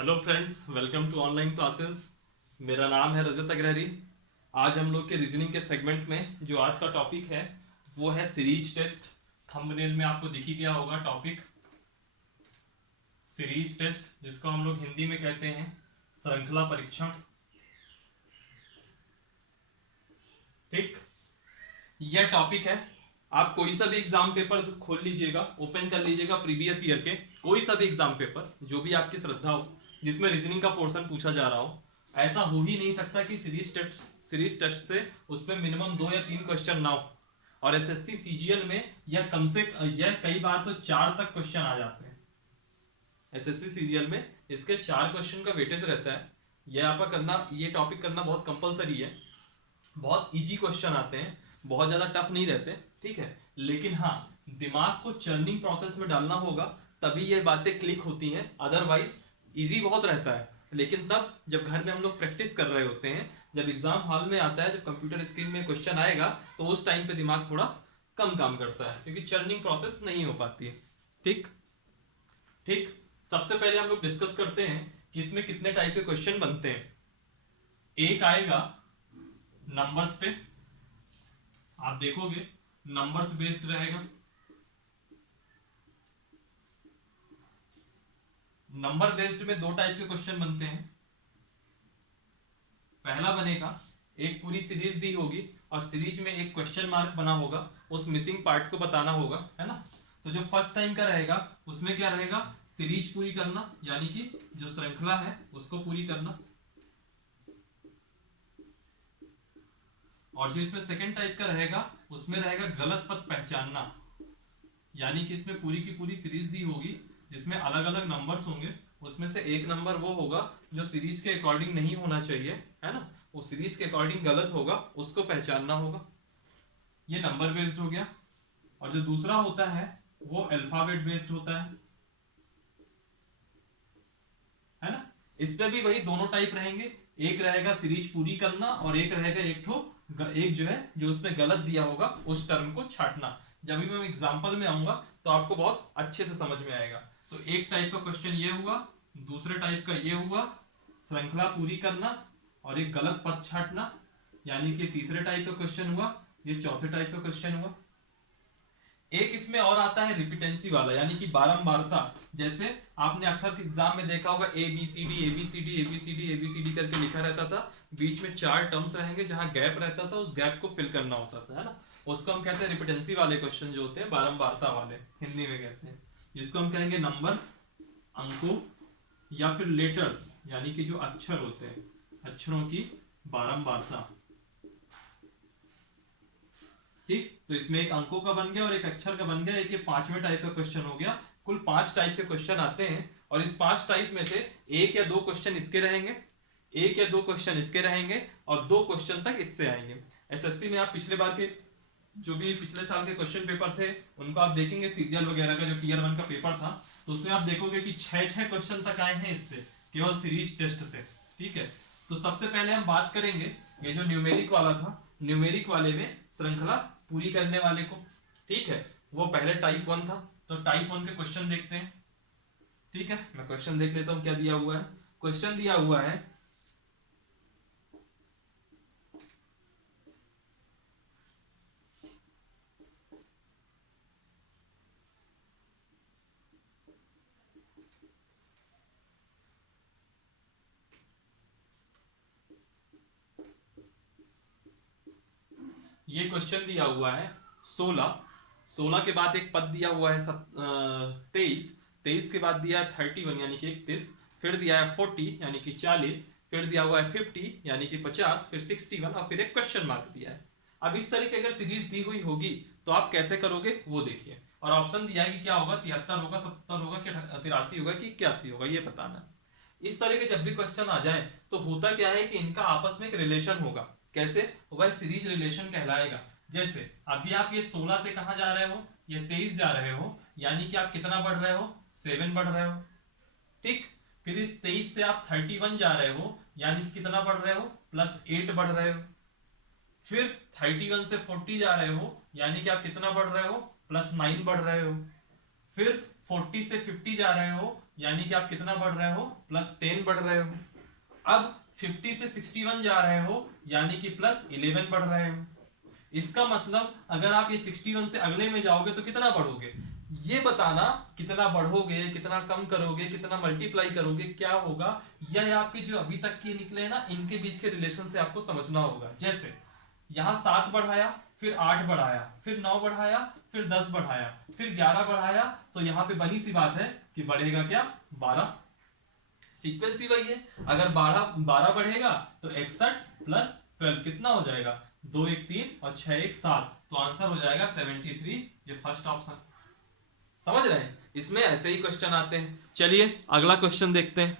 Hello friends, welcome to online classes. मेरा नाम है रजत अग्रहरी। आज हम लोग के रीजनिंग के सेगमेंट में जो आज का टॉपिक है वो है सीरीज टेस्ट। थंबनेल में आपको दिख ही गया होगा टॉपिक, सीरीज टेस्ट, जिसको हम लोग हिंदी में कहते हैं श्रृंखला परीक्षण। ठीक, यह टॉपिक है। आप कोई सा भी एग्जाम पेपर खोल लीजिएगा, ओपन कर लीजिएगा, प्रीवियस ईयर के कोई सा भी एग्जाम पेपर जो भी आपकी श्रद्धा हो, जिसमें रीजनिंग का पोर्शन पूछा जा रहा हो, ऐसा हो ही नहीं सकता कि सीरीज टेस्ट से उसमें मिनिमम 2 या 3 क्वेश्चन ना हो। और एसएससी सीजीएल में यह कई बार तो 4 तक क्वेश्चन आ जाते हैं। एसएससी सीजीएल में इसके 4 क्वेश्चन का वेटेज रहता है। यह आपका करना, ये टॉपिक करना बहुत कंपलसरी है। बहुत इजी क्वेश्चन आते हैं, बहुत ज्यादा टफ नहीं रहते, ठीक है। लेकिन हाँ, दिमाग को चर्निंग प्रोसेस में डालना होगा, तभी ये बातें क्लिक होती हैं। अदरवाइज इजी बहुत रहता है, लेकिन तब जब घर में हम लोग प्रैक्टिस कर रहे होते हैं, जब एग्जाम हॉल में आता है, जब कंप्यूटर स्क्रीन में क्वेश्चन आएगा, तो उस टाइम पे दिमाग थोड़ा कम काम करता है, क्योंकि चर्निंग प्रोसेस नहीं हो पाती है। ठीक ठीक, सबसे पहले हम लोग डिस्कस करते हैं कि इसमें कितने टाइप के क्वेश्चन बनते हैं। एक आएगा नंबर्स पे, आप देखोगे नंबर्स बेस्ड रहेगा। नंबर बेस्ड में 2 टाइप के क्वेश्चन बनते हैं। पहला बनेगा, एक पूरी सीरीज दी होगी और सीरीज में एक क्वेश्चन मार्क बना होगा, उस मिसिंग पार्ट को बताना होगा, है ना। तो जो फर्स्ट टाइम का रहेगा उसमें क्या रहेगा, सीरीज पूरी करना, यानी कि जो श्रृंखला है उसको पूरी करना। और जो इसमें सेकंड टाइप का रहेगा उसमें रहेगा गलत पद पहचानना, यानी कि इसमें पूरी की पूरी सीरीज दी होगी जिसमें अलग अलग नंबर्स होंगे, उसमें से एक नंबर वो होगा जो सीरीज के अकॉर्डिंग नहीं होना चाहिए, है ना, वो सीरीज के अकॉर्डिंग गलत होगा, उसको पहचानना होगा। ये नंबर बेस्ड हो गया। और जो दूसरा होता है वो अल्फाबेट बेस्ड होता है ना। इस पे भी वही दोनों टाइप रहेंगे। एक रहेगा सीरीज पूरी करना और एक रहेगा एक जो है, जो उसमें गलत दिया होगा उस टर्म को छांटना। जब भी मैं एग्जांपल में आऊंगा तो आपको बहुत अच्छे से समझ में आएगा। तो एक टाइप का क्वेश्चन ये हुआ, दूसरे टाइप का ये हुआ श्रृंखला पूरी करना और एक गलत पद छांटना, यानी कि तीसरे टाइप का क्वेश्चन हुआ, ये चौथे टाइप का क्वेश्चन हुआ। एक इसमें और आता है रिपीटेंसी वाला, यानी कि बारंबारता। जैसे आपने अक्सर एग्जाम में देखा होगा A B C D A B C D A B C D A B C D करके लिखा रहता था, बीच में 4 टर्म्स रहेंगे, जहां गैप रहता था उस गैप को फिल करना होता था, है ना। उसको हम कहते हैं रिपीटेंसी वाले क्वेश्चन, जो होते हैं बारंबारता वाले, हिंदी में कहते हैं, जिसको हम कहेंगे नंबर, अंकों, या फिर लेटर्स, यानी कि जो अक्षर होते हैं, अक्षरों की बारंबारता। ठीक, तो इसमें एक अंकों का बन गया और एक अक्षर का बन गया, एक ये 5वें टाइप का क्वेश्चन हो गया। कुल 5 टाइप के क्वेश्चन आते हैं और इस 5 टाइप में से एक या 2 क्वेश्चन इसके रहेंगे, एक या 2 क्वेश्चन इसके रहेंगे और 2 क्वेश्चन तक इससे आएंगे। एसएससी में आप पिछले बार के जो भी पिछले साल के क्वेश्चन पेपर थे उनको आप देखेंगे, सीजीएल वगैरह का जो टीयर 1 का पेपर था, तो उसमें आप देखोगे कि 6 क्वेश्चन तक आए हैं इससे, केवल सीरीज टेस्ट से। ठीक है, तो सबसे पहले हम बात करेंगे ये जो न्यूमेरिक वाला था, न्यूमेरिक वाले में श्रृंखला पूरी करने वाले को। ठीक है, वो पहले टाइप 1 था, तो टाइप 1 के क्वेश्चन देखते हैं। ठीक है, मैं क्वेश्चन देख लेता हूं क्या दिया हुआ है। क्वेश्चन दिया हुआ है, ये क्वेश्चन दिया हुआ है 16, 16 के बाद एक पद दिया हुआ है 23, 23 के बाद दिया है 31 यानी कि 31, फिर दिया है 40 यानी कि 40, फिर दिया हुआ है 50 यानी कि 50, फिर 61 और फिर एक क्वेश्चन मार्क दिया है। अब इस तरह की अगर सीरीज दी हुई होगी तो आप कैसे करोगे वो देखिए। और ऑप्शन दिया है कि क्या होगा, 73 होगा, 70 होगा, कि 83 होगा, कि 81 होगा, ये बताना। इस तरह के जब भी क्वेश्चन आ जाए तो होता क्या है कि इनका आपस में एक रिलेशन होगा। कैसे, वह सीरीज रिलेशन कहलाएगा। जैसे अभी आप ये 16 से कहां जा रहे हो, ये 23 जा रहे हो, यानी कि आप कितना बढ़ रहे हो, 7 बढ़ रहे हो। ठीक, फिर इस 23 से आप 31 जा रहे हो, यानी कि कितना बढ़ रहे हो, +8 बढ़ रहे हो। फिर 31 से 40 जा रहे हो, यानी कि आप कितना बढ़ रहे हो, +9 बढ़ रहे हो। फिर 40 से 50 जा रहे हो, यानी कि आप कितना बढ़ रहे हो, +10 बढ़ रहे हो। अब 50 से 61 जा रहे हो, यानी कि +11 बढ़ रहे हो। इसका मतलब अगर आप ये 61 से अगले में जाओगे तो कितना बढ़ोगे, ये बताना कितना बढ़ोगे, कितना कम करोगे, कितना मल्टीप्लाई करोगे, क्या होगा, यह आपके जो अभी तक के निकले ना इनके बीच के रिलेशन से आपको समझना होगा। जैसे यहाँ 7 बढ़ाया, फिर 8 बढ़ाया, फिर 9 बढ़ाया, फिर 10 बढ़ाया, फिर 11 बढ़ाया, तो यहाँ पे बनी सी बात है कि बढ़ेगा क्या, 12। सीक्वेंस ही वही है। अगर 12 बढ़ेगा तो 61 + 12 कितना हो जाएगा, 2 1 3 और 6 1 7, तो आंसर हो जाएगा 73। ये फर्स्ट ऑप्शन। समझ रहे हैं, इसमें ऐसे ही क्वेश्चन आते हैं। चलिए अगला क्वेश्चन देखते हैं।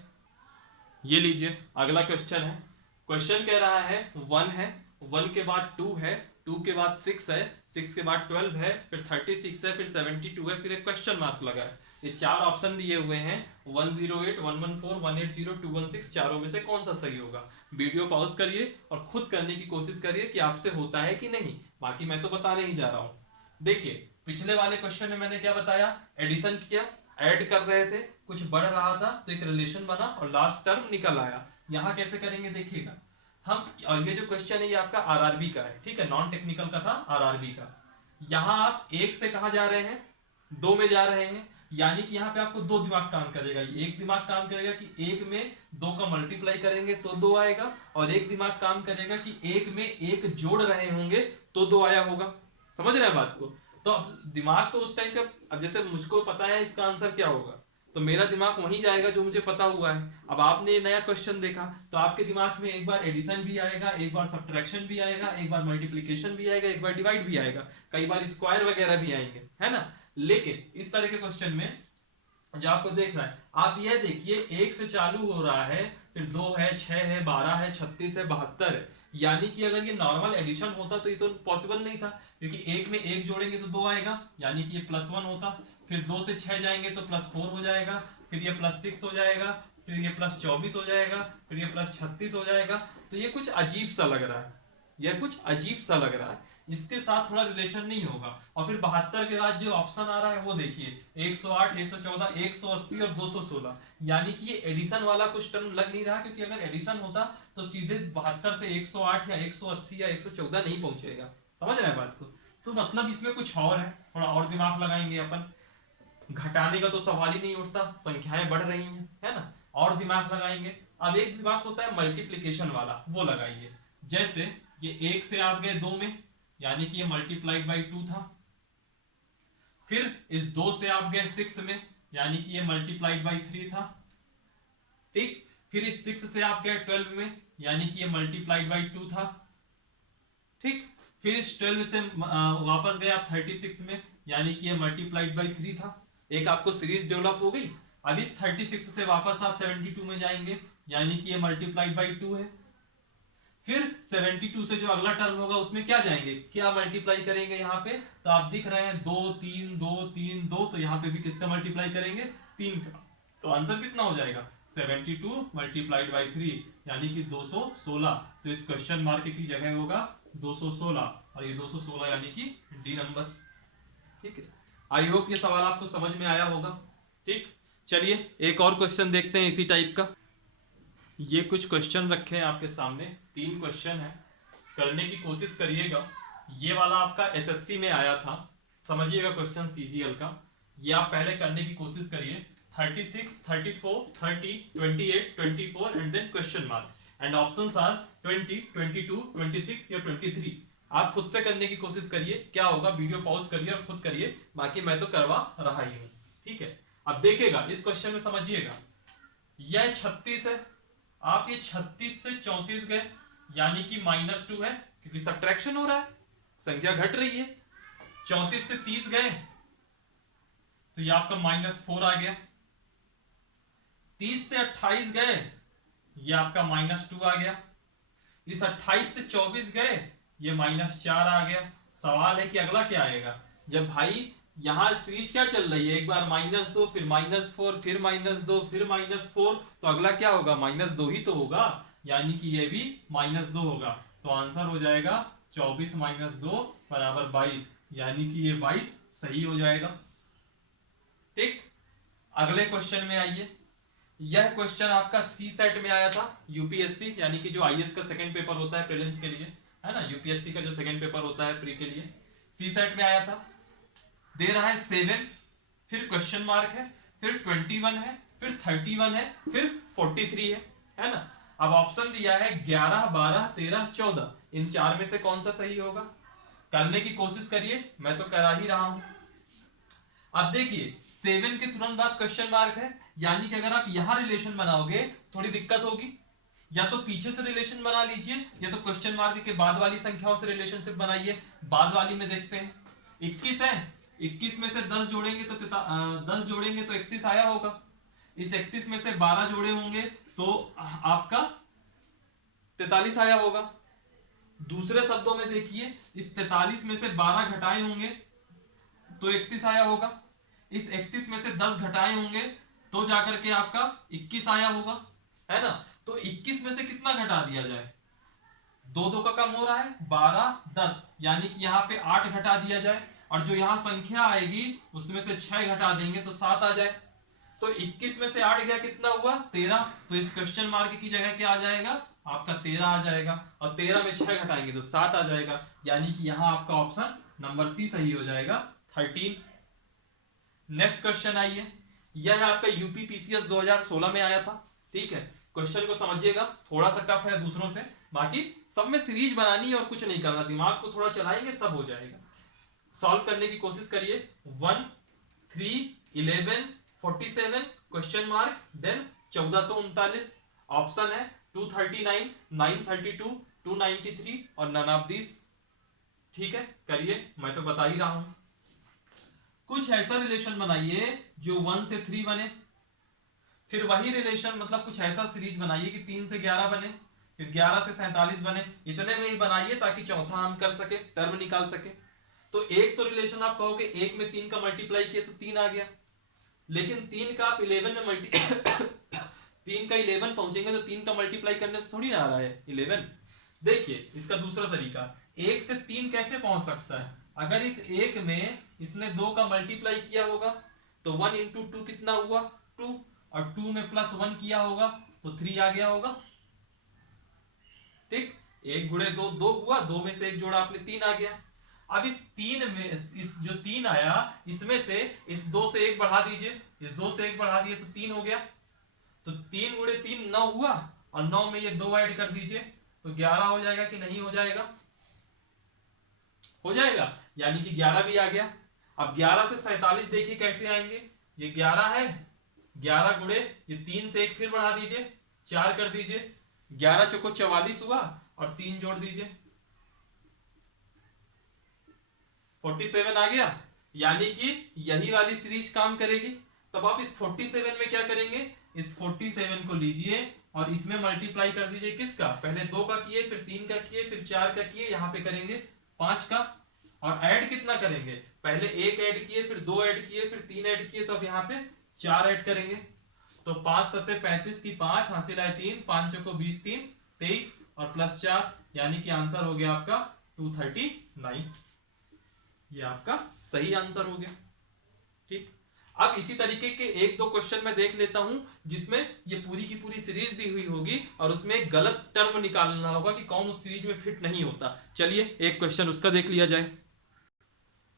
ये लीजिए अगला क्वेश्चन है। क्वेश्चन कह रहा है 1 है, 1 के बाद 2 है, 2 के बाद 6 है, 6 के बाद 12 है, फिर 36 है, फिर 72 है, फिर एक क्वेश्चन मार्क लगा है। ये 4 ऑप्शन दिए हुए हैं, 108 114 180 216, चारों में से कौन सा सही होगा। वीडियो पॉज करिए और खुद करने की कोशिश करिए कि आपसे होता है कि नहीं, बाकी मैं तो बताने ही जा रहा हूं। देखिए पिछले वाले क्वेश्चन में मैंने क्या बताया, एडिशन किया, ऐड कर रहे थे, कुछ बढ़ रहा था तो एक रिलेशन बना और लास्ट टर्म निकल आया। यहाँ कैसे करेंगे देखिएगा हम, और ये जो क्वेश्चन है ये आपका आरआरबी का है, ठीक है, नॉन टेक्निकल का था, आरआरबी का। यहाँ आप 1 से कहा जा रहे हैं, 2 में जा रहे हैं, यानी कि यहाँ पे आपको 2 दिमाग काम करेगा। एक दिमाग काम करेगा कि 1 में 2 का मल्टीप्लाई करेंगे तो 2 आएगा, और एक दिमाग काम करेगा कि 1 में 1 जोड़ रहे होंगे तो 2 आया होगा। समझ रहे हैं बात को। तो अब दिमाग तो उस टाइम पे, अब जैसे मुझको पता है इसका आंसर क्या होगा, तो मेरा दिमाग वहीं जाएगा जो मुझे पता हुआ है। अब आपने नया क्वेश्चन देखा तो आपके दिमाग में एक बार एडिशन भी आएगा, एक बार सब्ट्रैक्शन भी आएगा, एक बार मल्टीप्लिकेशन भी आएगा, एक बार डिवाइड भी आएगा, कई बार स्क्वायर वगैरह भी आएंगे, है ना। लेकिन इस तरह के क्वेश्चन में जो आपको देख रहा है, आप ये देखिए 1 से चालू हो रहा है, फिर 2 है, 6 है, 12 है, 36 है, 72 है। यानी कि अगर ये नॉर्मल एडिशन होता तो ये तो पॉसिबल नहीं था, क्योंकि 1 में 1 जोड़ेंगे तो 2 आएगा, यानी कि ये +1 होता। फिर 2 से 6 जाएंगे तो +4 हो जाएगा, फिर ये +6 हो जाएगा, फिर ये +24 हो जाएगा, फिर ये +36 हो जाएगा। तो ये कुछ अजीब सा लग रहा है, यह कुछ अजीब सा लग रहा है, इसके साथ थोड़ा रिलेशन नहीं होगा। और फिर 72 के बाद जो ऑप्शन आ रहा है वो देखिए, 108 114 180 और 216, यानी कि ये एडिशन वाला कुछ टर्म लग नहीं रहा, क्योंकि अगर एडिशन होता तो सीधे 72 से 108 या 180 या 114 नहीं पहुंचेगा। समझ रहे हैं बात को। तो मतलब इसमें कुछ और है, थोड़ा और दिमाग लगाएंगे अपन। घटाने का तो सवाल ही नहीं उठता, संख्याएं बढ़ रही हैं, है ना, और दिमाग लगाएंगे। अब एक दिमाग होता है मल्टीप्लिकेशन वाला, वो लगाइए। जैसे ये 1 से आप गए 2 में, यानी कि ये मल्टीप्लाइड बाई 2 था। फिर इस 2 से आप गए 6 में, यानी कि ये मल्टीप्लाइड बाई 3 था। ठीक, फिर इस 6 से आप गए 12 में, यानी कि ये मल्टीप्लाइड बाई 2 था। ठीक, फिर इस 12 से वापस गए आप 36 में, यानी कि ये मल्टीप्लाइड बाई 3 था। एक आपको सीरीज डेवलप हो गई। अब इस 36 से वापस आप 72 में जाएंगे, यानी कि ये मल्टीप्लाइड बाई 2 है। फिर 72 से जो अगला टर्म होगा उसमें क्या जाएंगे, क्या मल्टीप्लाई करेंगे यहाँ पे, तो आप दिख रहे हैं 2 3 2 3 2, तो यहाँ पे भी किसका मल्टीप्लाई करेंगे, 3 का। तो आंसर कितना हो जाएगा, 72 मल्टीप्लाइड बाई 3, यानी कि 216। तो इस क्वेश्चन मार्क की जगह होगा 216, और ये 216 यानी कि डी नंबर। ठीक है, आई होप ये सवाल आपको समझ में आया होगा। ठीक, चलिए एक और क्वेश्चन देखते हैं इसी टाइप का। ये कुछ क्वेश्चन रखे हैं आपके सामने, 3 क्वेश्चन है, करने की कोशिश करिएगा। ये वाला आपका एसएससी में आया था, समझिएगा क्वेश्चन सीजीएल का। ये आप पहले करने की कोशिश करिए। 36 34 30 28 24 and then question mark and options are 20 22 26 या 23। आप खुद से करने की कोशिश करिए, क्या होगा वीडियो पॉज करिए और खुद करिए, बाकी मैं तो करवा रहा ही हूं। ठीक है, अब देखिएगा इस क्वेश्चन में, समझिएगा यह 36 है, आप ये 36 से 34 गए, यानी कि -2 है, क्योंकि सब्ट्रैक्शन हो रहा है, संख्या घट रही है। 34 से 30 गए तो ये आपका -4 आ गया। 30 से 28 गए, ये आपका -2 आ गया। इस 28 से 24 गए, ये -4 आ गया। सवाल है कि अगला क्या आएगा, जब भाई यहां सीरीज क्या चल रही है, एक बार -2 फिर -4 फिर -2 फिर -4, तो अगला क्या होगा, -2 ही तो होगा, यानी कि ये भी -2 होगा। तो आंसर हो जाएगा 24 - 2 = 22, यानी कि ये 22 सही हो जाएगा। ठीक, अगले क्वेश्चन में आइए। यह क्वेश्चन आपका सी सेट में आया था, यूपीएससी यानी कि जो आईएएस का सेकंड पेपर होता है प्रीलिम्स के लिए, है ना, यूपीएससी का जो सेकंड पेपर होता है प्री के लिए, सी सेट में आया था। दे रहा है 7, फिर क्वेश्चन मार्क है, फिर 21 है, फिर 31 है, फिर 43 है ना। अब ऑप्शन दिया है 11, 12, 13, 14, इन चार में से कौन सा सही होगा? करने की कोशिश करिए, मैं तो करा ही रहा हूं। अब देखिए 7 के तुरंत बाद क्वेश्चन मार्क है, यानी कि अगर आप यहां रिलेशन बनाओगे थोड़ी दिक्कत होगी। या तो पीछे से रिलेशन बना लीजिए, या तो क्वेश्चन मार्क के बाद वाली संख्याओं से रिलेशनशिप बनाइए। बाद वाली में देखते हैं, 21 है, 21 में से 10 जोड़ेंगे तो 10 जोड़ेंगे तो 31 आया होगा। इस 31 में से 12 जोड़े होंगे तो आपका 43 आया होगा। दूसरे शब्दों में देखिए, इस 43 में से 12 घटाए होंगे तो 31 आया होगा। इस 31 में से 10 घटाए होंगे तो जाकर के आपका 21 आया होगा, है ना। तो 21 में से कितना घटा दिया जाए? 2 का कम हो रहा है, 12, 10, यानी कि यहाँ पे 8 घटा दिया जाए, और जो यहाँ संख्या आएगी उसमें से 6 घटा देंगे तो 7 आ जाए। तो 21 में से 8 गया, कितना हुआ? 13। तो इस क्वेश्चन मार्क की जगह क्या आ जाएगा? आपका 13 आ जाएगा, और 13 में 6 घटाएंगे तो 7 आ जाएगा, यानी कि यहाँ आपका ऑप्शन नंबर सी सही हो जाएगा, 13। नेक्स्ट क्वेश्चन आइए। यह आपका यूपी पीसीएस 2016 में आया था, ठीक है। क्वेश्चन को समझिएगा, थोड़ा सा टफ है दूसरों से, बाकी सब में सीरीज बनानी है और कुछ नहीं करना, दिमाग को थोड़ा चलाएंगे सब हो जाएगा। सॉल्व करने की कोशिश करिए। 1, 3, 11, 47 क्वेश्चन मार्क, देन 1439। ऑप्शन है 239, 932, 293 और नन ऑफ दिस। ठीक है, करिए, मैं तो बता ही रहा हूं। कुछ ऐसा रिलेशन बनाइए जो 1 से 3 बने, फिर वही रिलेशन मतलब कुछ ऐसा सीरीज बनाइए कि 3 से 11 बने, फिर 11 से 47 बने। इतने में ही बनाइए ताकि चौथा हम कर सके, टर्म निकाल सके। तो एक तो रिलेशन आप कहोगे, एक में 3 का मल्टीप्लाई किए तो 3 आ गया, लेकिन 3 का आप 11 में मल्टी 3 का 11 पहुंचेंगे तो 3 का मल्टीप्लाई करने से थोड़ी ना आ रहा है 11। देखिए इसका दूसरा तरीका, 1 से 3 कैसे पहुंच सकता है? अगर इस 1 में इसने 2 का मल्टीप्लाई किया होगा तो 1 इंटू 2 कितना हुआ? 2, और 2 में प्लस 1 किया होगा तो 3 आ गया होगा। ठीक, 1 गुणे 2 2 हुआ, 2 में से 1 जोड़ा आपने 3 आ गया। अब इस 3 में, इस जो 3 आया इसमें से इस 2 से 1 बढ़ा दीजिए, इस 2 से 1 बढ़ा दिए तो 3 हो गया। तो 3 गुणे 3 9 हुआ, और 9 में ये 2 ऐड कर दीजिए तो 11 हो जाएगा कि नहीं हो जाएगा? हो जाएगा, यानी कि 11 भी आ गया। अब 11 से 47 देखिए कैसे आएंगे। ये 11 है, 11 गुणे ये 3 से 1 फिर बढ़ा दीजिए, 4 कर दीजिए, 11 चौको 44 हुआ, और 3 जोड़ दीजिए 47 आ गया, यानी कि यही वाली सीरीज काम करेगी। तब आप इस 47 में क्या करेंगे? इस 47 को लीजिए और इसमें मल्टीप्लाई कर दीजिए किसका? पहले 2 का किए, फिर 3 का किए, फिर 4 का किए, यहां पे करेंगे 5 का, और ऐड कितना करेंगे? पहले 1 ऐड किए, फिर 2 ऐड किए, फिर 3 ऐड किए, तो अब यहाँ पे 4 ऐड करेंगे। तो 5 सत्ते 35 की 5 हासिल आए 3, 5 चौको 20, 3 23 और प्लस 4, यानी कि आंसर हो गया आपका 239। ये आपका सही आंसर हो गया। ठीक, अब इसी तरीके के 1-2 क्वेश्चन मैं देख लेता हूं जिसमें ये पूरी की पूरी सीरीज दी हुई होगी और उसमें एक गलत टर्म निकालना होगा कि कौन उस सीरीज में फिट नहीं होता। चलिए एक क्वेश्चन उसका देख लिया जाए।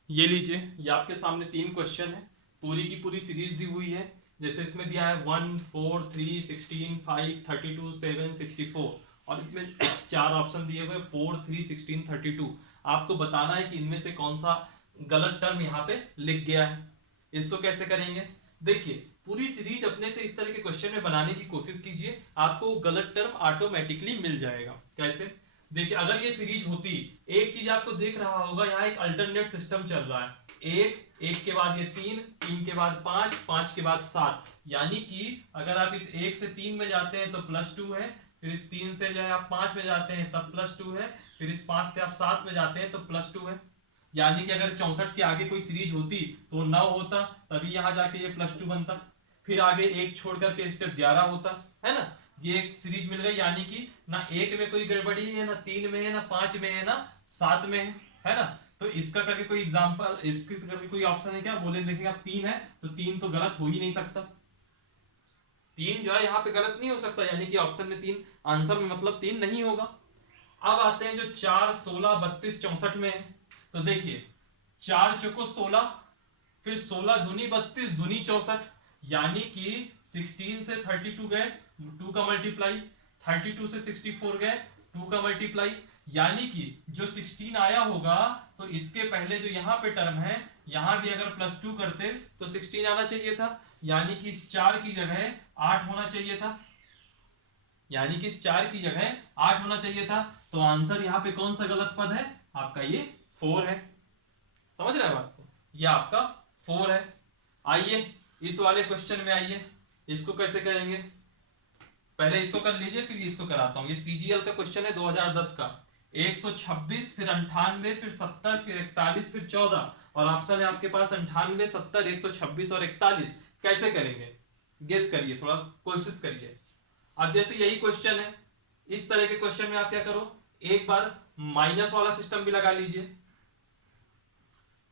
ये लीजिए, ये आपके सामने 3 क्वेश्चन है, पूरी की पूरी सीरीज दी हुई है। जैसे इसमें दिया है 1, 4, 3, 16, 5, 32, 7, 64, और इसमें 4 ऑप्शन दिए हुए 4, 3, 16, 32। आपको बताना है कि इनमें से कौन सा गलत टर्म यहाँ पे लिख गया है। इसको कैसे करेंगे? देखिए पूरी सीरीज अपने से इस तरह के क्वेश्चन में बनाने की कोशिश कीजिए, आपको गलत टर्म ऑटोमेटिकली मिल जाएगा। कैसे? देखिए अगर ये सीरीज होती, एक चीज आपको देख रहा होगा, यहाँ एक अल्टरनेट सिस्टम चल रहा है, 1 के बाद ये 3, 3 के बाद 5, 5 के बाद 7, यानी कि अगर आप इस 1 से 3 में जाते हैं तो +2 है, फिर इस 3 से जो है आप 5 में जाते हैं तब +2 है, फिर इस 5 से आप 7 में जाते हैं तो +2 है। यानी कि अगर 64 के आगे कोई सीरीज होती तो 9 होता, तभी यहां जाके ये +2 बनता, फिर आगे 1 छोड़ करके स्टेप 11 होता, है ना। ये एक सीरीज मिल गई, यानी कि ना 1 में कोई गड़बड़ी है, ना 3 में है, ना 5 में है, ना 7 में है ना। तो इसका करके कोई एग्जांपल, इसके करके कोई ऑप्शन है क्या? बोले देखेंगे आप 3 है तो 3 तो गलत हो ही नहीं सकता, 3 जो है यहाँ पे गलत नहीं हो सकता, यानी कि ऑप्शन में 3 आंसर में मतलब 3 नहीं होगा। अब आते हैं जो 4, 16, 32, 64 में है। तो देखिए 4 चौको 16, फिर 16 दूनी 32 दूनी 64, यानी कि 16 से 32 गए 2 का मल्टीप्लाई, 32 से 64 गए 2 का मल्टीप्लाई, यानी कि जो 16 आया होगा तो इसके पहले जो यहाँ पे टर्म है यहां भी अगर +2 करते तो 16 आना चाहिए था, यानी कि इस 4 की जगह 8 होना चाहिए था, यानी कि इस 4 की जगह 8 होना चाहिए था। तो आंसर यहाँ पे कौन सा गलत पद है? आपका ये 4 है। समझ रहे हैं बात को? ये आपका 4 है। आइए इस वाले क्वेश्चन में आइए, इसको कैसे करेंगे? पहले इसको कर लीजिए फिर इसको कराता हूं। ये सीजीएल का क्वेश्चन है 2010 का, 126 फिर 98 फिर 70 फिर 41 फिर 14, और ऑप्शन है आपके पास 98, 70, 126 और 41। कैसे करेंगे गेस करिए, थोड़ा कोशिश करिए। अब जैसे यही क्वेश्चन है, इस तरह के क्वेश्चन में आप क्या करो, एक बार माइनस वाला सिस्टम भी लगा लीजिए।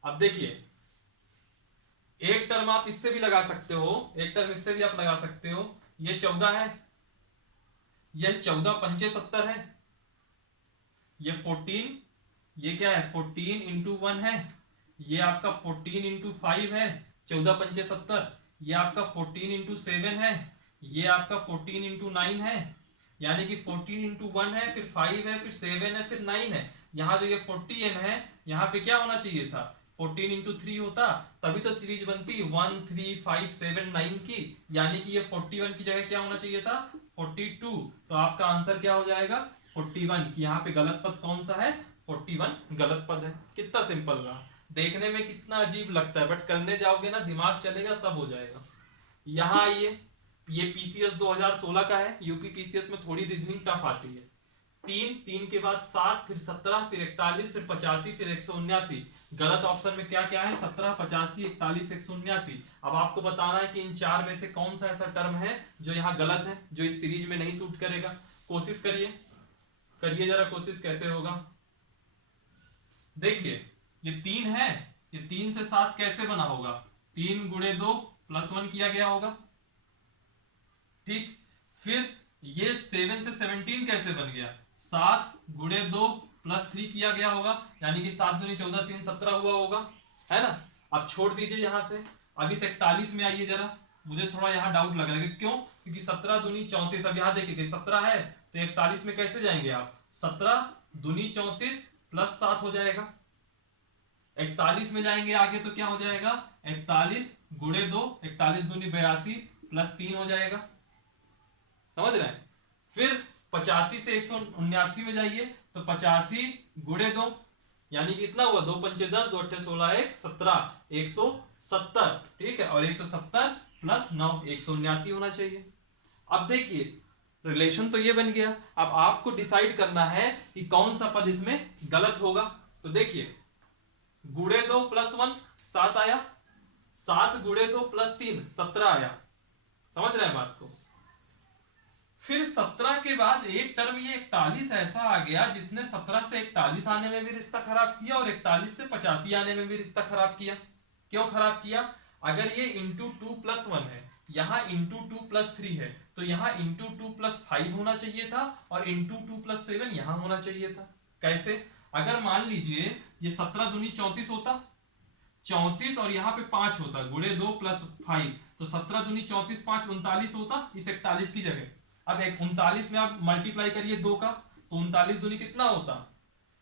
अब देखिए एक टर्म आप इससे भी लगा सकते हो, एक टर्म इससे भी आप लगा सकते हो। ये 14 है, ये 14 पंचे 70 है, ये 14, ये क्या है 14 इंटू 1 है, ये आपका 14 इंटू 5 है, 14 पंचे 70, ये आपका 14 इंटू 7 है, ये आपका 14 इंटू 9 है, यानी कि 14 इंटू 1 है, फिर 5 है, फिर 7 है, फिर 9 है। यहाँ जो ये 40n है, यहाँ पे क्या होना चाहिए था 14 इंटू 3 होता, तभी तो सीरीज बनती 1 3 5 7 9 की, यानी कि ये 41 की जगह क्या होना चाहिए था 42। तो आपका आंसर क्या हो जाएगा 41, कि यहाँ पे गलत पद कौन सा है 41 गलत पद है। कितना सिंपल रहा, देखने में कितना अजीब लगता है, बट करने जाओगे ना दिमाग चलेगा, सब हो जाएगा। यहाँ आइए, ये पीसीएस 2016 का है, यूपी पीसीएस में थोड़ी रीजनिंग टफ आती है। 3 के बाद 7 फिर 17 फिर 41 फिर 85 फिर 179, गलत ऑप्शन में क्या क्या है 17, 85, 41, 179। अब आपको बताना है कि इन 4 में से कौन सा ऐसा टर्म है जो यहाँ गलत है, जो इस सीरीज में नहीं सूट करेगा। कोशिश करिए, करिए जरा कोशिश, कैसे होगा देखिए। ये 3 है, ये 3 से 7 कैसे बना होगा, 3 गुणे 2 + 1 किया गया होगा, ठीक। फिर ये 7 से 17 कैसे बन गया, 7 गुणे 2 + 3 किया गया होगा, यानी कि 7 दूनी 14, 3 17 हुआ होगा, है ना। अब छोड़ दीजिए यहां से, अब इस 41 में आइए जरा, मुझे थोड़ा यहाँ डाउट लग रहा है, क्यों, क्योंकि 17 दूनी 34, अब यहाँ देखिए 17 है तो 41 में कैसे जाएंगे आप, 17 दूनी 34 + 7 हो जाएगा, 41 में जाएंगे आगे तो क्या हो जाएगा 41 गुणे 2, 41 दूनी 82 + 3 हो जाएगा, समझ रहे हैं। फिर 85 से 179 में जाइए तो 85 गुणे 2, यानी कि इतना हुआ 2 पंचे 10, 2 अट्ठे 16, 1 17, 170, ठीक है, और 170 + 9 179 होना चाहिए। अब देखिए रिलेशन तो ये बन गया, अब आपको डिसाइड करना है कि कौन सा पद इसमें गलत होगा। तो देखिए गुणे 2 + 1 7 आया, 7 गुणे 2 + 3 17 आया, समझ रहे हैं बात को। फिर 17 के बाद एक टर्म ये 41 ऐसा आ गया जिसने 17 से 41 आने में भी रिश्ता खराब किया और 41 से 85 आने में भी रिश्ता खराब किया। क्यों खराब किया, अगर ये इंटू 2 + 1 है, यहाँ इंटू 2 + 3 है, तो यहाँ इंटू 2 + 5 होना चाहिए था और इंटू 2 + 7 यहाँ होना चाहिए था। कैसे, अगर मान लीजिए ये 17 दूनी 34 होता, 34 और यहाँ पे 5 होता, गुणे 2 + 5, तो 17 दूनी 34 5 39 होता इस 41 की जगह। अब 39 में आप मल्टीप्लाई करिए 2 का, तो 39 दूनी कितना होता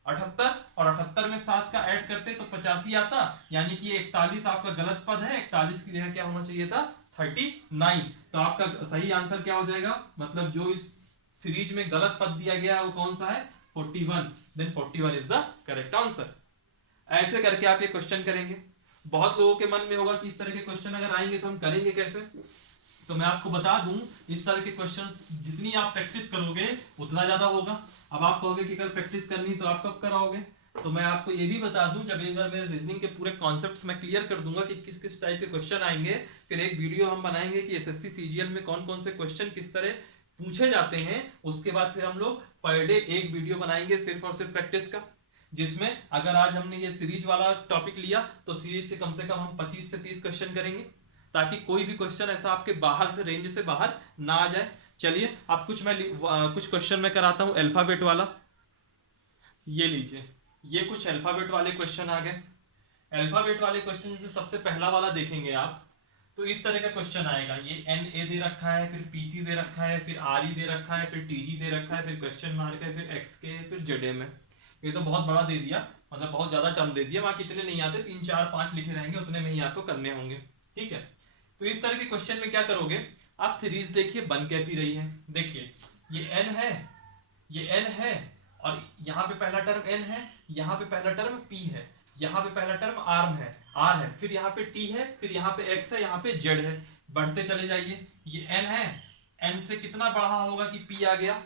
78, और 78 में 7 का ऐड करते तो 85 आता, यानी कि 41 आपका गलत पद है, 41 की जगह क्या होना चाहिए था 39। तो आपका सही आंसर क्या हो जाएगा, मतलब जो इस सीरीज में गलत पद दिया गया है वो कौन सा है 41, then 41 is the correct answer. ऐसे करके आप ये क्वेश्चन करेंगे। बहुत लोगों के मन में होगा कि इस तरह के क्वेश्चन अगर आएंगे तो हम करेंगे कैसे, तो मैं आपको बता दूं इस तरह के क्वेश्चंस जितनी आप प्रैक्टिस करोगे उतना ज्यादा होगा। अब आप कहोगे कि कल प्रैक्टिस करनी तो आप कब कराओगे, तो मैं आपको ये भी बता दूं जब एक बार मेरे रीजनिंग के पूरे कॉन्सेप्ट्स मैं क्लियर कर दूंगा कि किस किस टाइप के क्वेश्चन आएंगे, फिर एक वीडियो हम बनाएंगे कि एसएससी सीजीएल में कौन कौन से क्वेश्चन किस तरह पूछे जाते हैं। उसके बाद फिर हम लोग पर डे एक वीडियो बनाएंगे सिर्फ और सिर्फ प्रैक्टिस का। जिसमें अगर आज हमने ये सीरीज वाला टॉपिक लिया तो सीरीज के कम से कम हम 25 से 30 क्वेश्चन करेंगे, ताकि कोई भी क्वेश्चन ऐसा आपके बाहर से रेंज से बाहर ना आ जाए। चलिए अब कुछ क्वेश्चन मैं कराता हूं अल्फाबेट वाला। ये लीजिए, ये कुछ अल्फाबेट वाले क्वेश्चन आ गए। अल्फाबेट वाले क्वेश्चन से सबसे पहला वाला देखेंगे आप, तो इस तरह का क्वेश्चन आएगा। ये NA दे रखा है, फिर PC दे रखा है, फिर RE दे रखा है, फिर TG दे रखा है, फिर क्वेश्चन मार्क है, फिर XK, फिर ZM है। ये तो बहुत बड़ा दे दिया, मतलब बहुत ज्यादा टर्म दे दिया। वहां कितने नहीं आते, 3 4 5 लिखे रहेंगे, उतने में ही आपको करने होंगे। ठीक है, तो इस तरह के क्वेश्चन में क्या करोगे आप, सीरीज देखिए बन कैसी रही है। देखिए ये N है, ये N है, और यहाँ पे पहला टर्म N है, यहाँ पे पहला टर्म P है, यहाँ पे पहला टर्म R है, फिर यहाँ पे T है, फिर यहाँ पे X है, यहाँ पे Z है। बढ़ते चले जाइए, ये N है, N से कितना बढ़ा होगा कि P आ गया।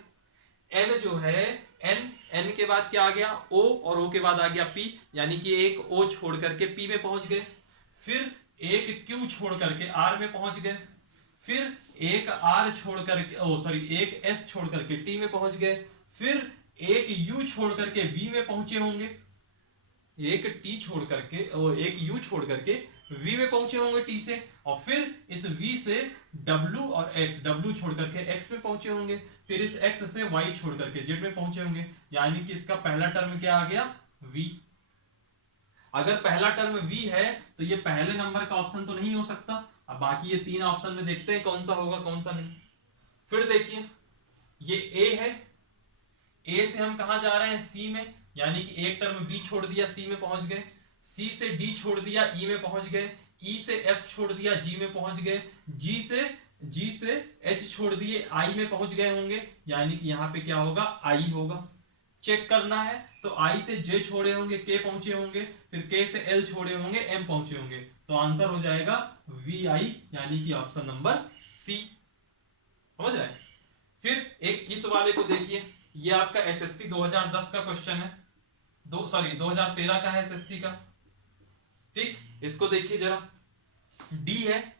N जो है N के बाद क्या आ गया O, और O के बाद आ गया P, यानी कि एक O छोड़ करके P में पहुंच गए, फिर एक Q छोड़ करके R में पहुंच गए, फिर एक R छोड़ करके एक S छोड़ करके T में पहुंच गए, फिर एक U छोड़ करके V में पहुंचे होंगे, एक T छोड़ करके और एक U छोड़ करके V में पहुंचे होंगे T से, और फिर इस V से W और X, W छोड़ करके X में पहुंचे होंगे, फिर इस X से Y छोड़ करके Z में पहुंचे होंगे। यानी कि इसका पहला टर्म क्या आ गया, V। अगर पहला टर्म V है तो ये पहले नंबर का ऑप्शन तो नहीं हो सकता। अब बाकी ये 3 ऑप्शन में देखते हैं कौन सा होगा कौन सा नहीं। फिर देखिए ये A है, A से हम कहा जा रहे हैं C में, यानी कि एक टर्म B छोड़ दिया C में पहुंच गए, C से D छोड़ दिया E में पहुंच गए, E से F छोड़ दिया G में पहुंच गए, G से H छोड़ दिए I में पहुंच गए होंगे, यानी कि यहाँ पे क्या होगा I होगा। चेक करना है तो I से J छोड़े होंगे K पहुंचे होंगे, फिर K से L छोड़े होंगे M पहुंचे होंगे, तो आंसर हो जाएगा VI, यानी कि ऑप्शन नंबर C। समझ रहे हैं। फिर एक इस वाले को देखिए, ये आपका SSC 2010 का क्वेश्चन है, 2013 का है SSC का। ठीक, इसको देखिए जरा, D है,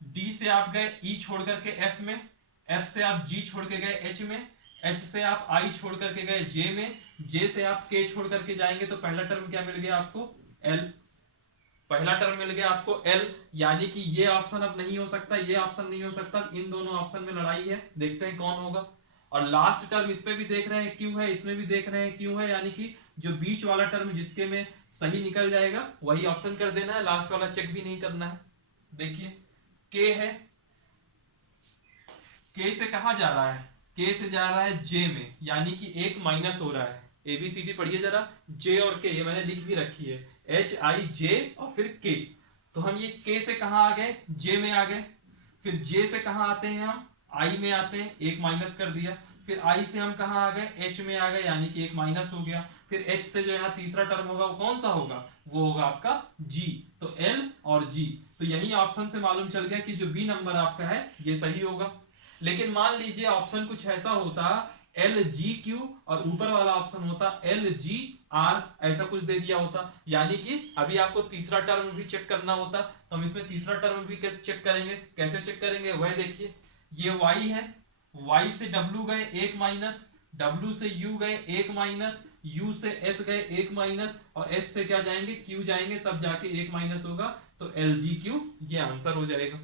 D से आप गए E छोड़ करके F में, F से आप G छोड़ के गए H में, H से आप I छोड़ करके गए J में, J से आप K छोड़ करके जाएंगे, तो पहला टर्म क्या मिल गया आपको, L। पहला टर्म मिल गया आपको L, यानी कि ये ऑप्शन अब नहीं हो सकता, ये ऑप्शन नहीं हो सकता, इन दोनों ऑप्शन में लड़ाई है, देखते हैं कौन होगा। और लास्ट टर्म इस पे भी देख रहे हैं Q है, इसमें भी देख रहे हैं Q है, यानी कि जो बीच वाला टर्म जिसके में सही निकल जाएगा वही ऑप्शन कर देना है, लास्ट वाला चेक भी नहीं करना है। देखिए K है, K से कहा जा रहा है, K से जा रहा है J में, यानी कि एक माइनस हो रहा है। ABCD पढ़िए जरा, J और K ये मैंने लिख भी रखी है, HIJ और फिर K। तो हम ये K से कहा आ गए, J में आ गए, फिर J से कहा आते हैं हम, I में आते हैं, एक माइनस कर दिया, फिर I से हम कहा आ गए, H में आ गए, यानी कि एक माइनस हो गया, फिर H से जो यहाँ तीसरा टर्म होगा वो कौन सा होगा, वो होगा आपका G। तो L और G, तो यही ऑप्शन से मालूम चल गया कि जो B नंबर आपका है ये सही होगा। लेकिन मान लीजिए ऑप्शन कुछ ऐसा होता LGQ और ऊपर वाला ऑप्शन होता LGR, ऐसा कुछ दे दिया होता, यानी कि अभी आपको तीसरा टर्म भी चेक करना होता, तो हम इसमें तीसरा टर्म भी कैसे चेक करेंगे, वह देखिए, ये Y है, Y से W गए एक माइनस, W से U गए एक माइनस, U से S गए एक माइनस, और S से क्या जाएंगे, Q जाएंगे, तब जाके एक माइनस होगा, तो LGQ ये आंसर हो जाएगा।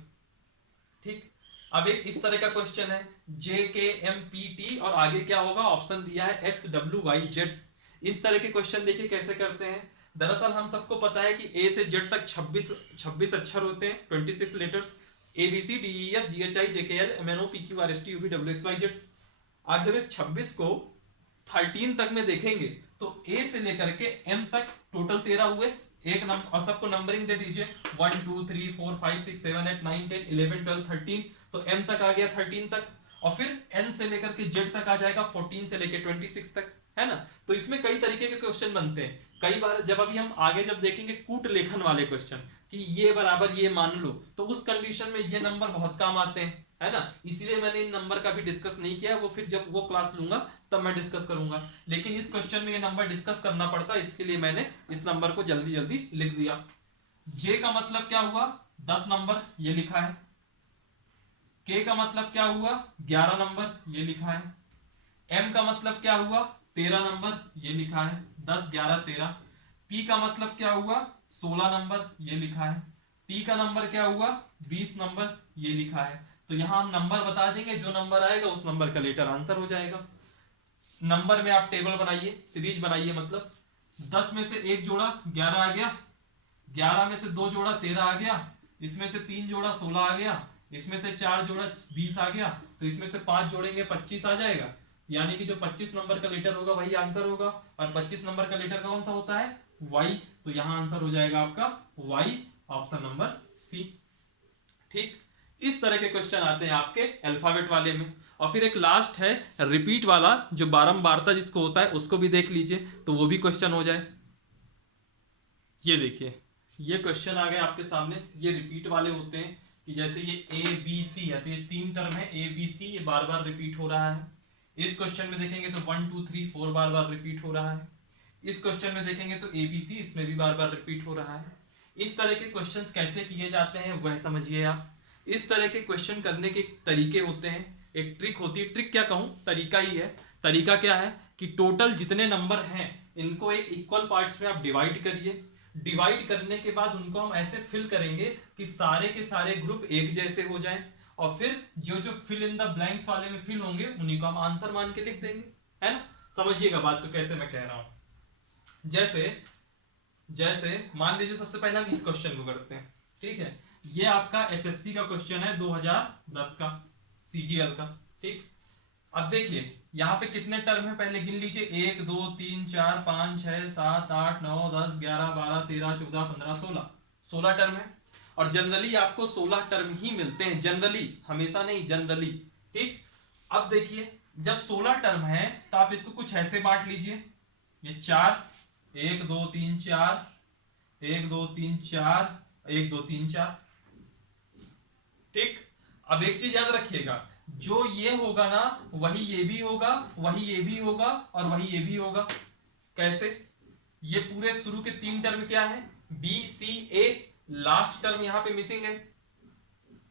ठीक, अब एक इस तरह का क्वेश्चन है, JKMPT और आगे क्या होगा, ऑप्शन दिया है XWYZ। इस तरह के क्वेश्चन देखिए कैसे करते हैं। दरअसल हम सबको पता है कि A से Z तक 26 अक्षर होते हैं, 26 लेटर्स, ABCDEFGHIJKLMNOPQRSTUVWXYZ। आज जब इस 26 को 13 तक में देखेंगे तो A से लेकर के M तक टोटल 13 हुए, एक नंबर, और सबको नंबरिंग दे दीजिए 1 2 3 4 5 6 7 8 9 10 11 12 13, तो M तक आ गया 13 तक, और फिर N से लेकर के Z तक आ जाएगा 14 से लेकर 26 तक, है ना। तो इसमें कई तरीके के क्वेश्चन बनते हैं। कई बार जब अभी हम आगे जब देखेंगे कूट लेखन वाले क्वेश्चन कि ये बराबर ये मान लो, तो उस कंडीशन में ये नंबर बहुत काम आते हैं, है ना। इसलिए मैंने इन नंबर का भी डिस्कस नहीं किया, वो फिर जब वो क्लास लूंगा तब मैं डिस्कस करूंगा, लेकिन इस क्वेश्चन में ये नंबर डिस्कस करना पड़ता है, इसके लिए मैंने इस नंबर को जल्दी जल्दी लिख दिया। J का मतलब क्या हुआ, 10 नंबर, ये लिखा है। K का मतलब क्या हुआ, 11 नंबर, ये लिखा है। M का मतलब क्या हुआ, 13 नंबर ये लिखा है, 10 11 13। पी का मतलब क्या हुआ, 16 नंबर ये लिखा है। टी का नंबर क्या हुआ, 20 नंबर ये लिखा है। तो यहां हम नंबर बता देंगे, जो नंबर आएगा उस नंबर का लेटर आंसर हो जाएगा। नंबर में आप टेबल बनाइए, सीरीज बनाइए, मतलब 10 में से एक जोड़ा 11 आ गया, 11 में से 2 जोड़ा 13 आ गया, इसमें से 3 जोड़ा 16 आ गया, इसमें से 4 जोड़ा 20 आ गया, तो इसमें से 5 जोड़ेंगे 25 आ जाएगा। यानी कि जो 25 नंबर का लेटर होगा वही आंसर होगा। और 25 नंबर का लेटर कौन सा होता है, वाई। तो यहां आंसर हो जाएगा आपका वाई, ऑप्शन नंबर सी। ठीक, इस तरह के क्वेश्चन आते हैं आपके अल्फाबेट वाले में। और फिर एक लास्ट है रिपीट वाला, जो बारंबारता जिसको होता है उसको भी देख लीजिए, तो वो भी क्वेश्चन हो जाए। ये देखिए, ये क्वेश्चन आ गए आपके सामने। ये रिपीट वाले होते हैं कि जैसे ये ए बी सी है, तो ये 3 टर्म है ए बी सी, ये बार बार रिपीट हो रहा है। इस क्वेश्चन में देखेंगे तो 1 2 3 4 बार बार रिपीट हो रहा है। इस क्वेश्चन में देखेंगे तो ए बी सी, इसमें भी बार बार रिपीट हो रहा है। इस तरह के क्वेश्चंस कैसे किए जाते हैं वह समझिए आप। इस तरह के क्वेश्चन करने के तरीके होते हैं, एक ट्रिक होती है। ट्रिक क्या कहूं, तरीका ही है। तरीका क्या है कि टोटल जितने नंबर हैं इनको एक इक्वल पार्ट्स में आप डिवाइड करिए। डिवाइड करने के बाद उनको हम ऐसे फिल करेंगे कि सारे के सारे ग्रुप एक जैसे हो जाएं, और फिर जो जो फिल इन द ब्लैंक्स वाले में फिल होंगे उन्हीं को हम आंसर मान के लिख देंगे, है ना। समझिएगा बात तो कैसे मैं कह रहा हूं। जैसे जैसे मान लीजिए सबसे पहले हम इस क्वेश्चन को करते हैं, ठीक है। ये आपका एसएससी का क्वेश्चन है 2010 का, सीजीएल का, ठीक। अब देखिए यहाँ पे कितने टर्म है, पहले गिन लीजिए। 1 2 3 4 5 6 7 8 9 10 11 12 13 14 15 16, 16 टर्म है। और जनरली आपको 16 टर्म ही मिलते हैं, जनरली, हमेशा नहीं, जनरली, ठीक। अब देखिए जब 16 टर्म है तो आप इसको कुछ ऐसे बांट लीजिए, ये 4 1 2 3 4 1 2 3 4 1 2 3 4, ठीक। अब एक चीज याद रखिएगा, जो ये होगा ना वही ये भी होगा, वही ये भी होगा, और वही ये भी होगा। कैसे, ये पूरे शुरू के 3 टर्म क्या है, बी सी ए, लास्ट टर्म यहां पे मिसिंग है,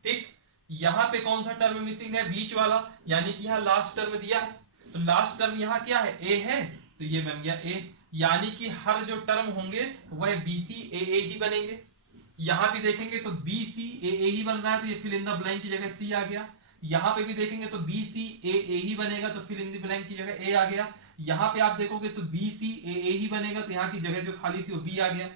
ठीक। यहां पे कौन सा टर्म मिसिंग है, बीच वाला, यानी कि यहां लास्ट टर्म दिया है, तो लास्ट टर्म यहां क्या है, ए है, तो ये बन गया ए। यानी कि हर जो टर्म होंगे वह बी सी ए ही बनेंगे। यहां भी देखेंगे तो बी सी ए ही बन रहा है, तो ये फिल इन द ब्लैंक की जगह सी आ गया। यहां पे भी देखेंगे तो बी सी ए ही बनेगा, तो फिल इन द ब्लैंक की जगह ए आ गया। यहां पे आप देखोगे तो बी सी ए ही बनेगा, तो यहां की जगह जो खाली थी वो बी आ गया।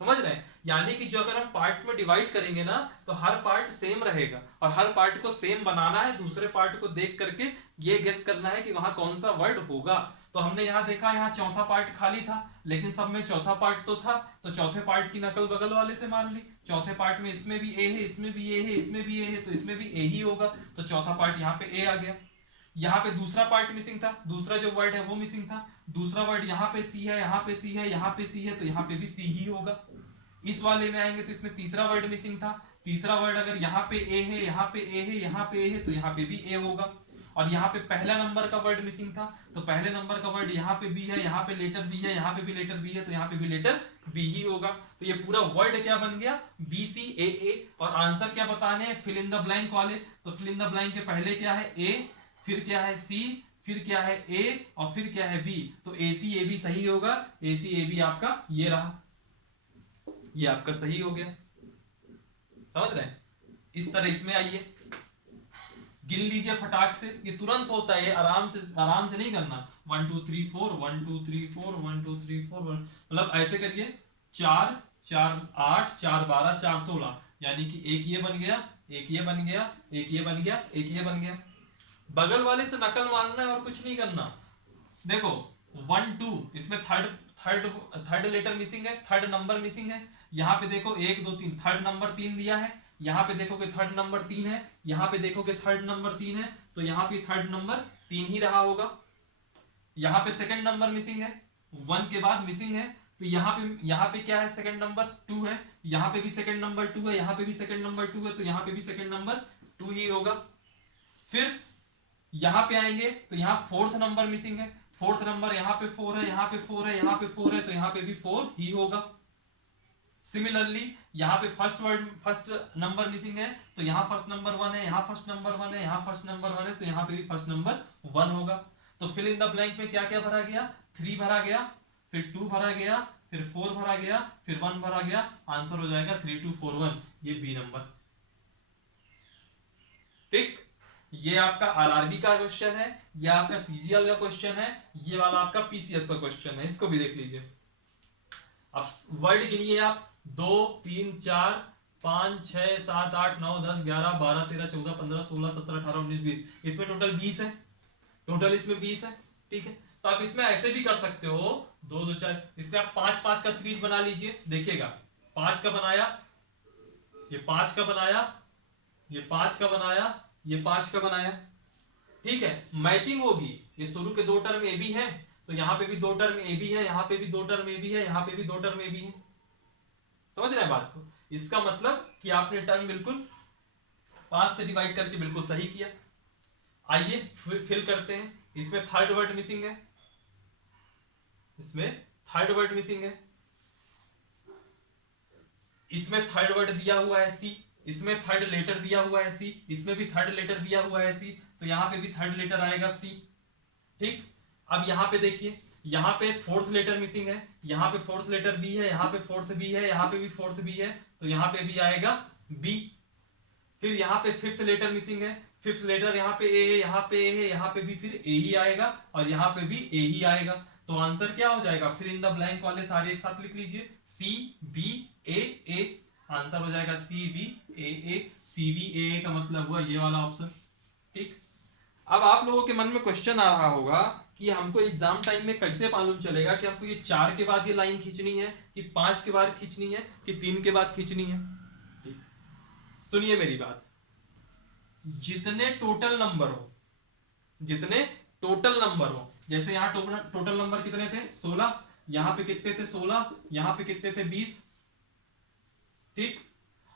समझ रहे हैं, यानी कि जो अगर हम पार्ट में डिवाइड करेंगे ना तो हर पार्ट सेम रहेगा, और हर पार्ट को सेम बनाना है, दूसरे पार्ट को देख करके ये गेस करना है कि वहां कौन सा वर्ड होगा। तो हमने यहाँ देखा, यहाँ चौथा पार्ट खाली था, लेकिन सब में चौथा पार्ट तो था, तो चौथे पार्ट की नकल बगल वाले से मान ली। चौथे पार्ट में इसमें भी ए है, इसमें भी ए है, इसमें भी ए है, तो इसमें भी ए ही होगा, तो चौथा पार्ट यहाँ पे ए आ गया। यहाँ पे दूसरा पार्ट मिसिंग था, दूसरा जो वर्ड है वो मिसिंग था, दूसरा वर्ड यहाँ पे सी है, यहाँ पे सी है, यहाँ पे सी है, तो यहाँ पे भी सी ही होगा। इस वाले में आएंगे तो इसमें तीसरा वर्ड मिसिंग था, तीसरा वर्ड अगर यहाँ पे ए है, यहाँ पे ए है, यहाँ पे ए है, तो यहाँ पे भी ए होगा। और यहाँ पे पहला नंबर का वर्ड मिसिंग था, तो पहले नंबर का वर्ड यहाँ पे बी है, यहाँ पे लेटर बी है, यहाँ पे भी लेटर बी है, तो यहाँ पे भी लेटर बी ही होगा। तो ये पूरा वर्ड क्या बन गया, बी सी ए। और आंसर क्या बताने हैं, फिल इन द ब्लैंक वाले, तो फिल इन द ब्लैंक के पहले क्या है, ए, फिर क्या है सी, फिर क्या है ए, और फिर क्या है बी, तो ए सी ए बी सही होगा। ए सी ए बी आपका ये रहा, ये आपका सही हो गया। समझ रहे हैं, इस तरह इसमें आइए, गिन लीजिए फटाक से, ये तुरंत होता है, आराम से नहीं करना। 1 2 3 4 1 2 3 4 1 2 3 4 मतलब ऐसे करिए, 4 4 8 4 12 4 16, यानी कि एक ये बन गया, एक ये बन गया, एक ये बन गया, एक ये बन गया। बगल वाले से नकल मारना है और कुछ नहीं करना। देखो 1 2, इसमें थर्ड लेटर मिसिंग है, थर्ड नंबर मिसिंग है। यहाँ पे देखो 1 2 3, थर्ड नंबर 3 दिया है, यहाँ पे देखोगे थर्ड नंबर 3 है, यहाँ पे देखोगे थर्ड नंबर 3 है, तो यहाँ पे थर्ड नंबर 3 ही रहा होगा। यहाँ पे सेकंड नंबर मिसिंग है, 1 के बाद मिसिंग है, तो यहाँ पे क्या है, सेकंड नंबर 2 है, यहाँ पे भी सेकंड नंबर 2 है, यहाँ पे भी सेकंड नंबर 2 है, तो यहाँ पे भी सेकंड नंबर 2 ही होगा। फिर यहाँ पे आएंगे तो यहाँ फोर्थ नंबर मिसिंग है, फोर्थ नंबर यहाँ पे 4 है, यहाँ पे 4 है, यहाँ पे 4 है, तो यहाँ पे भी 4 ही होगा। सिमिलरली यहाँ पे फर्स्ट नंबर मिसिंग है, तो यहाँ फर्स्ट नंबर 1 है, यहाँ फर्स्ट नंबर 1 है, यहाँ फर्स्ट नंबर 1 है, तो यहाँ पे भी फर्स्ट नंबर 1 होगा। तो फिल इन द ब्लैंक में क्या क्या भरा गया, 3 भरा गया, फिर 2 भरा गया, फिर 4 भरा गया, फिर 1 भरा गया, आंसर हो जाएगा 3241, ये बी नंबर। ठीक, ये आपका आरआरबी का क्वेश्चन है, ये आपका सीजीएल का क्वेश्चन है, ये वाला आपका पीसीएस का क्वेश्चन है, इसको भी देख लीजिए। अब वर्ड गिनिए आप, 2 3 4 5 6 7 8 9 10 11 12 13 14 15 16 17 18 19 20, इसमें टोटल 20 है, टोटल इसमें 20 है। ठीक है, तो आप इसमें ऐसे भी कर सकते हो, 2 2 4, इसमें आप 5 5 का सीरीज बना लीजिए, देखिएगा 5 का बनाया, ये 5 का बनाया, ये 5 का बनाया, ये 5 का बनाया। ठीक है, मैचिंग होगी, ये शुरू के 2 टर्म ए बी है, तो यहां पे भी 2 टर्म ए बी है, यहां पे भी 2 टर्म ए बी है, यहां पे भी 2 टर्म ए बी है। समझ रहे हैं बात को? इसका मतलब कि आपने टर्म बिल्कुल 5 से डिवाइड करके बिल्कुल सही किया। आइए फिल करते हैं, इसमें थर्ड वर्ड मिसिंग है, इसमें थर्ड वर्ड मिसिंग है, इसमें थर्ड वर्ड दिया हुआ है सी, इसमें थर्ड लेटर दिया हुआ है सी, इसमें भी थर्ड लेटर दिया हुआ है सी, तो यहां पे भी थर्ड लेटर आएगा सी। ठीक, अब यहां पे देखिए, यहां पे फोर्थ लेटर मिसिंग है, यहां पे फोर्थ लेटर बी है, यहां पे फोर्थ बी है, यहां पे भी फोर्थ बी है, तो यहां पे भी आएगा बी। फिर यहां पे फिफ्थ लेटर मिसिंग है, फिफ्थ लेटर यहां पे ए है, यहां पे ए है, यहां पे भी फिर ए ही आएगा, और यहां पे भी ए ही आएगा। तो आंसर क्या हो जाएगा, फिर इन द ब्लैंक वाले सारे एक साथ लिख लीजिए, सी बी ए ए, आंसर हो जाएगा सी बी ए ए। सी बी ए का मतलब हुआ ये वाला ऑप्शन। ठीक, अब आप लोगों के मन में क्वेश्चन आ रहा होगा कि हमको एग्जाम टाइम में कैसे मालूम चलेगा कि हमको ये 4 के बाद ये लाइन खींचनी है, कि 5 के बाद खींचनी है, कि 3 के बाद खींचनी है। ठीक, सुनिए मेरी बात, जितने टोटल नंबर हो, जितने टोटल नंबर हो, जैसे यहां टोटल नंबर कितने थे 16, यहां पे कितने थे 16, यहां पे कितने थे 20। ठीक,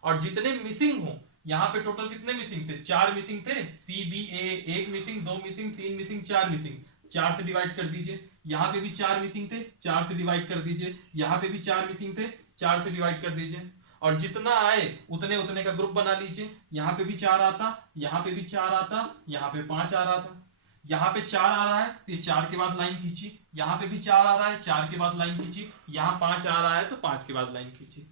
और जितने मिसिंग हो, यहां पे टोटल कितने मिसिंग थे, 4 मिसिंग थे, सी बी ए, 1 मिसिंग, 2 मिसिंग, 3 मिसिंग, 4 मिसिंग, 4 से डिवाइड कर दीजिए। यहां पे भी 4 मिसिंग थे, 4 से डिवाइड कर दीजिए, यहां पे भी 4 मिसिंग थे, 4 से डिवाइड कर दीजिए, और जितना आए उतने उतने का ग्रुप बना लीजिए। यहां पे भी 4 आता, यहां पे भी 4 आता, यहां पे 5 आ रहा था, यहां पे 4 आ रहा है तो ये 4 के बाद लाइन खींची, यहां पे भी 4 आ रहा है, 4 के बाद लाइन खींची, यहां 5 आ रहा है तो 5 के बाद लाइन खींची।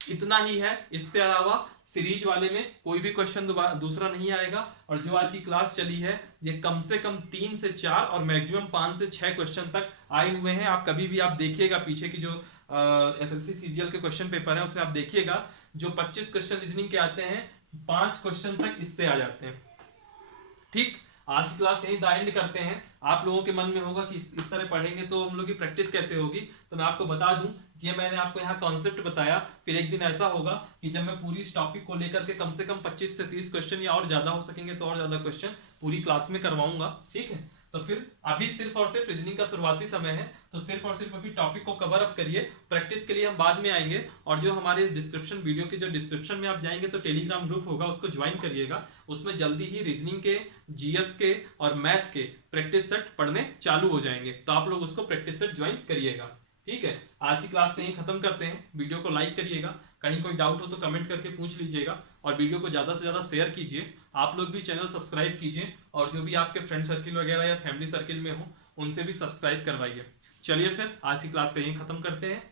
इतना ही है, इससे अलावा सीरीज वाले में कोई भी क्वेश्चन दूसरा नहीं आएगा। और जो आज की क्लास चली है, ये कम से कम 3 से 4 और मैक्सिमम 5 से 6 क्वेश्चन तक आए हुए हैं। आप कभी भी आप देखिएगा पीछे की जो एसएससी सीजीएल के क्वेश्चन पेपर है, उसमें आप देखिएगा जो 25 क्वेश्चन रीजनिंग के आते हैं, 5 क्वेश्चन तक इससे आ जाते हैं। ठीक, आज की क्लास यही द एंड करते हैं। आप लोगों के मन में होगा कि इस तरह पढ़ेंगे तो हम लोग की प्रैक्टिस कैसे होगी, तो मैं आपको बता दूं, ये मैंने आपको यहाँ कॉन्सेप्ट बताया। फिर एक दिन ऐसा होगा कि जब मैं पूरी इस टॉपिक को लेकर के कम से कम 25 से 30 क्वेश्चन या और ज्यादा हो सकेंगे तो और ज्यादा क्वेश्चन पूरी क्लास में करवाऊंगा। ठीक है, तो फिर अभी सिर्फ और सिर्फ रीजनिंग का शुरुआती समय है, तो सिर्फ और सिर्फ अभी टॉपिक को कवर अप करिए। प्रैक्टिस के लिए हम बाद में आएंगे, और जो हमारे इस डिस्क्रिप्शन वीडियो के जो डिस्क्रिप्शन में आप जाएंगे तो टेलीग्राम ग्रुप होगा, उसको ज्वाइन करिएगा। उसमें जल्दी ही रीजनिंग के, जीएस के और मैथ के प्रैक्टिस सेट पढ़ने चालू हो जाएंगे, तो आप लोग उसको प्रैक्टिस सेट ज्वाइन करिएगा। ठीक है, आज की क्लास यहीं खत्म करते हैं। वीडियो को लाइक करिएगा, कहीं कोई डाउट हो तो कमेंट करके पूछ लीजिएगा, और वीडियो को ज़्यादा से ज़्यादा शेयर कीजिए। आप लोग भी चैनल सब्सक्राइब कीजिए, और जो भी आपके फ्रेंड सर्किल वगैरह या फैमिली सर्किल में हो उनसे भी सब्सक्राइब करवाइए। चलिए फिर आज की क्लास को यहीं खत्म करते हैं।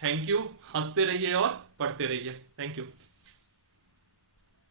थैंक यू, हंसते रहिए और पढ़ते रहिए। Thank you.